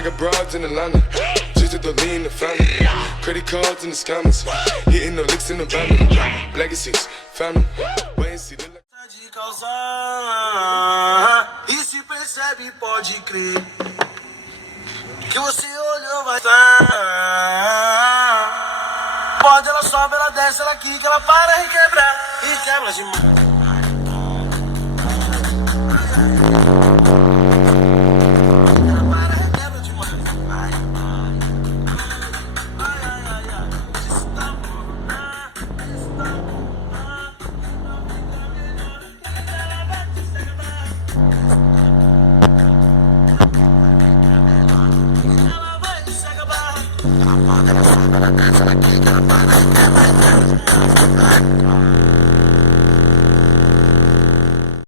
I got broads in Atlanta, just to lean the family. Credit cards in the scammers, hitting the licks in the van. Legacies, family, wait and see the De causar, e se percebe, pode crer, que você olhou, vai estar. Pode, ela sobe, ela desce, ela quica, ela para e quebra demais.